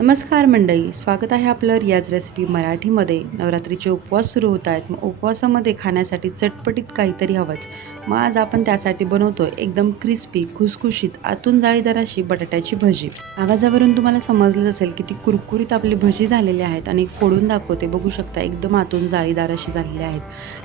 नमस्कार मंडळी स्वागत आहे आपलं रियाज रेसिपी मराठीमध्ये. नवरात्रीचे उपवास सुरू होत आहेत. मग उपवासामध्ये खाण्यासाठी चटपटीत काहीतरी हवंच. मग आज आपण त्यासाठी बनवतो एकदम क्रिस्पी खुसखुशीत आतून जाळीदार अशी बटाट्याची भजी. आवाजावरून तुम्हाला समजलंच असेल की ती कुरकुरीत आपली भजी झालेली आहेत आणि फोडून दाखवते. बघू शकता एकदम आतून जाळीदार अशी झालेली आहेत.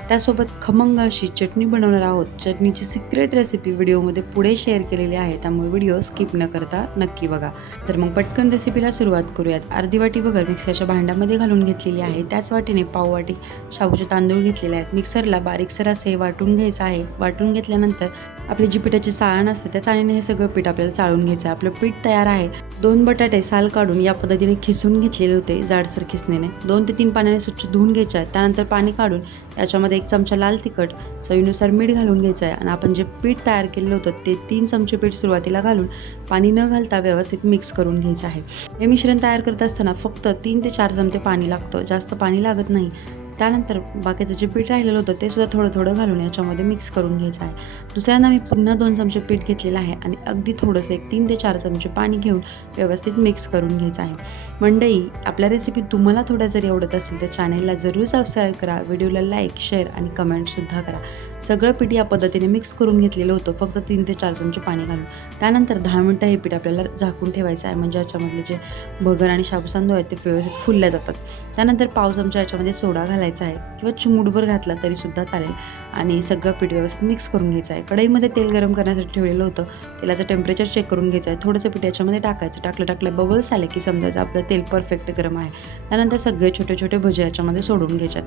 त्यासोबत खमंग अशी चटणी बनवणार आहोत. चटणीची सिक्रेट रेसिपी व्हिडिओमध्ये पुढे शेअर केलेली आहे. त्यामुळे व्हिडिओ स्किप न करता नक्की बघा. तर मग पटकन रेसिपीला सुरुवात करूयात. अर्धी वाटी बगर मिक्सरच्या भांड्यामध्ये घालून घेतलेली आहे. त्याच वाटीने पाव वाटी शाबूचे तांदूळ घेतलेले आहेत. मिक्सरला बारीकसर असे वाटून घ्यायचं आहे. वाटून घेतल्यानंतर आपली जी पिठाची चाळण असते त्या चाळणीने हे सगळं पीठ आपल्याला चाळून घ्यायचं आहे. आपलं पीठ तयार आहे. दोन बटाटे साल काढून या पद्धतीने खिसून घेतलेले होते जाडसर खिसणीने. दोन ते तीन पाण्याने स्वच्छ धुवून घ्यायचे आहे. त्यानंतर पाणी काढून याच्यामध्ये एक चमचा लाल तिखट चवीनुसार मीठ घालून घ्यायचं आहे. आणि आपण जे पीठ तयार केलेलं होतं ते तीन चमचे पीठ सुरुवातीला घालून पाणी न घालता व्यवस्थित मिक्स करून घ्यायचं आहे. हे मिश्रण तयार करत असताना फक्त तीन ते चार चमचे पाणी लागतं. जास्त पाणी लागत नाही. त्यानंतर बाकीचं जे पीठ राहिलेलं होतं ते सुद्धा थोडं थोडं घालून याच्यामध्ये मिक्स करून घ्यायचं आहे. दुसऱ्यांदा मी पुन्हा दोन चमचे पीठ घेतलेलं आहे आणि अगदी थोडंसं एक तीन ते चार चमचे पाणी घेऊन व्यवस्थित मिक्स करून घ्यायचं आहे. मंडई आपल्या रेसिपी तुम्हाला थोड्या जरी आवडत असेल तर चॅनेलला जरूर सबस्क्राईब करा व्हिडिओला लाईक शेअर आणि कमेंटसुद्धा करा. सगळं पीठ या पद्धतीने मिक्स करून घेतलेलं होतं फक्त तीन ते चार चमचे पाणी घालून. त्यानंतर दहा मिनटं हे पीठ आपल्याला झाकून ठेवायचं आहे म्हणजे याच्यामधले जे भगर आणि शाबू आहेत ते व्यवस्थित फुलल्या जातात. त्यानंतर पाव चमचा याच्यामध्ये सोडा घालायचा आहे किंवा चिमूटभर घातला तरीसुद्धा चालेल. आणि सगळं पीठ व्यवस्थित मिक्स करून घ्यायचं आहे. कढईमध्ये तेल गरम करण्यासाठी ठेवलेलं होतं. तेलाचं टेम्परेचर चेक करून घ्यायचं आहे. थोडंसं पीठ याच्यामध्ये टाकायचं. टाकलं टाकलं बबल्स आले की समजायचं आपलं तेल परफेक्ट गरम आहे. त्यानंतर सगळे छोटे छोटे भजे याच्यामध्ये सोडून घ्यायच्यात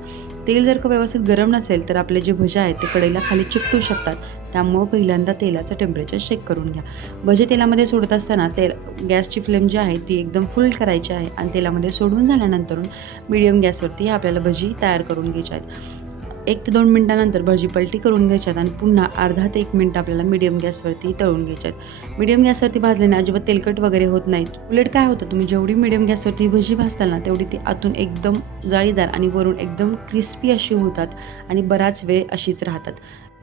तेल जर का व्यवस्थित गरम नसेल तर आपले जे भजे आहेत ते कढईला खाली चिकटू शकतात. त्यामुळं पहिल्यांदा तेलाचं टेम्परेचर चेक करून घ्या. भजे तेलामध्ये सोडत असताना तेल गॅसची फ्लेम जी आहे ती एकदम फुल करायची आहे आणि तेलामध्ये सोडून झाल्यानंतर मिडियम गॅसवरती आपल्याला भजी तयार करून घ्यायच्या आहेत. एक ते दोन मिनटानंतर भजी पलटी करून घ्यायच्यात आणि पुन्हा अर्धा ते एक मिनटं आपल्याला मिडियम गॅसवरती तळून घ्यायच्यात मिडियम गॅसवरती भाजल्याने अजिबात तेलकट वगैरे होत नाहीत. उलट काय होतं तुम्ही जेवढी मिडियम गॅसवरती भजी भाजताल ना तेवढी ती आतून एकदम जाळीदार आणि वरून एकदम क्रिस्पी अशी होतात आणि बराच वेळ अशीच राहतात.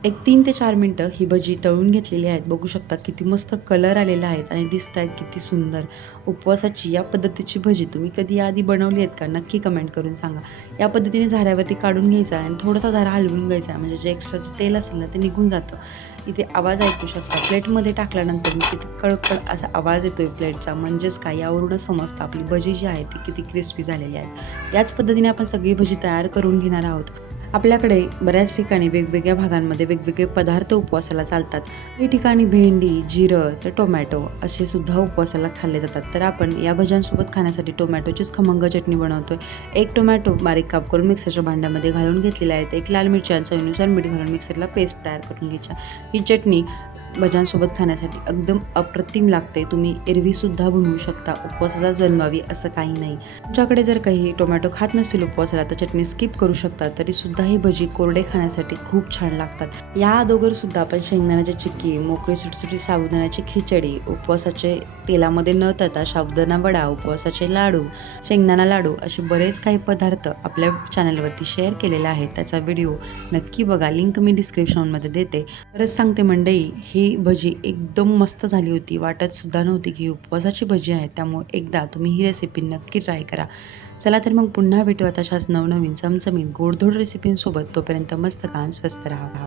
एक तीन ते चार मिनटं ही भजी तळून घेतलेली आहेत. बघू शकता किती मस्त कलर आलेला आहेत आणि दिसत आहेत किती सुंदर. उपवासाची या पद्धतीची भजी तुम्ही कधी आधी बनवली आहेत का? नक्की कमेंट करून सांगा. या पद्धतीने झाऱ्यावरती काढून घ्यायचा आणि थोडासा झारा हलवून घ्यायचा. आहे म्हणजे जे एक्स्ट्राचं तेल असेल ना ते निघून जातं. इथे आवाज ऐकू शकता. प्लेटमध्ये टाकल्यानंतर मी किती कळकळ असा आवाज येतो आहे प्लेटचा म्हणजेच काय? यावरूनच समजतं. आपली भजी जी आहे ती किती क्रिस्पी झालेली आहे. याच पद्धतीने आपण सगळी भजी तयार करून घेणार आहोत. आपल्याकडे बऱ्याच ठिकाणी वेगवेगळ्या भागांमध्ये वेगवेगळे पदार्थ उपवासाला चालतात. काही ठिकाणी भेंडी जिरं तर टोमॅटो असे सुद्धा उपवासाला खाल्ले जातात. तर आपण या भज्यांसोबत खाण्यासाठी टोमॅटोचीच खमंग चटणी बनवतोय. एक टोमॅटो बारीक काप करून मिक्सरच्या भांड्यामध्ये घालून घेतलेला आहे. एक लाल मिरच्या चवीनुसार मीठ घालून मिक्सरला पेस्ट तयार करून घ्यायच्या ही चटणी भज्यांसोबत खाण्यासाठी एकदम अप्रतिम लागते. तुम्ही एरवीसुद्धा बनवू शकता. उपवासाला जन्मावी असं काही नाही. तुमच्याकडे जर काही टोमॅटो खात नसतील उपवासाला तर चटणी स्किप करू शकता. तरी सुद्धा ही भजी कोरडे खाण्यासाठी खूप छान लागतात. या अगोदर सुद्धा आपण शेंगदाण्याची चिक्की मोकळी सुटसुटी साबुदाण्याची खिचडी उपवासाचे तेलामध्ये न तळता साबुदाणा वडा उपवासाचे लाडू शेंगदाणा लाडू असे बरेच काही पदार्थ आपल्या चॅनलवरती शेअर केलेले आहेत. त्याचा व्हिडिओ नक्की बघा. लिंक मी डिस्क्रिप्शनमध्ये देते. परत सांगते मंडई ही भजी एकदम मस्त झाली होती. वाटत सुद्धा नव्हती की उपवासाची भजी आहे. त्यामुळे एकदा तुम्ही ही रेसिपी नक्की ट्राय करा. चला तर मग पुन्हा भेटू तशाच नवनवीन चमचमीत गोडधोड रेसिपींसोबत तोपर्यंत मस्त कान स्वस्त राहा.